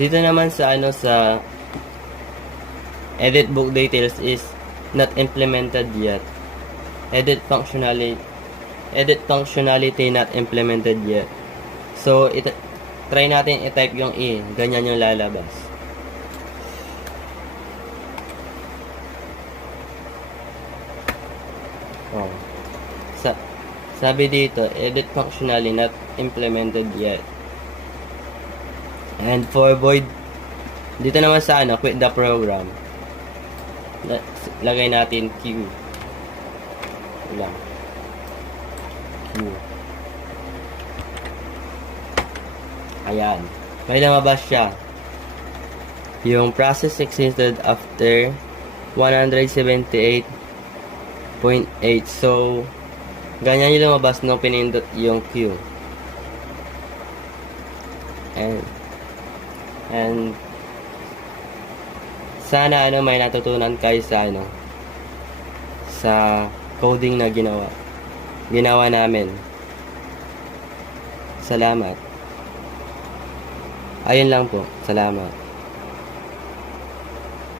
Dito naman sa sa edit book details is not implemented yet. Edit functionality not implemented yet. So, try natin i-type yung E. Ganyan yung lalabas. Oh. Sabi dito, edit functionality not implemented yet. And for void, dito naman sa quit the program. Lagay natin Q. Lang. Q. Ayan. May lumabas siya. Yung process existed after 178.8. So, ganyan yung lumabas nung pinindot yung Q. And sana may natutunan kayo sa sa coding na ginawa namin. Salamat. Ayun lang po. Salamat.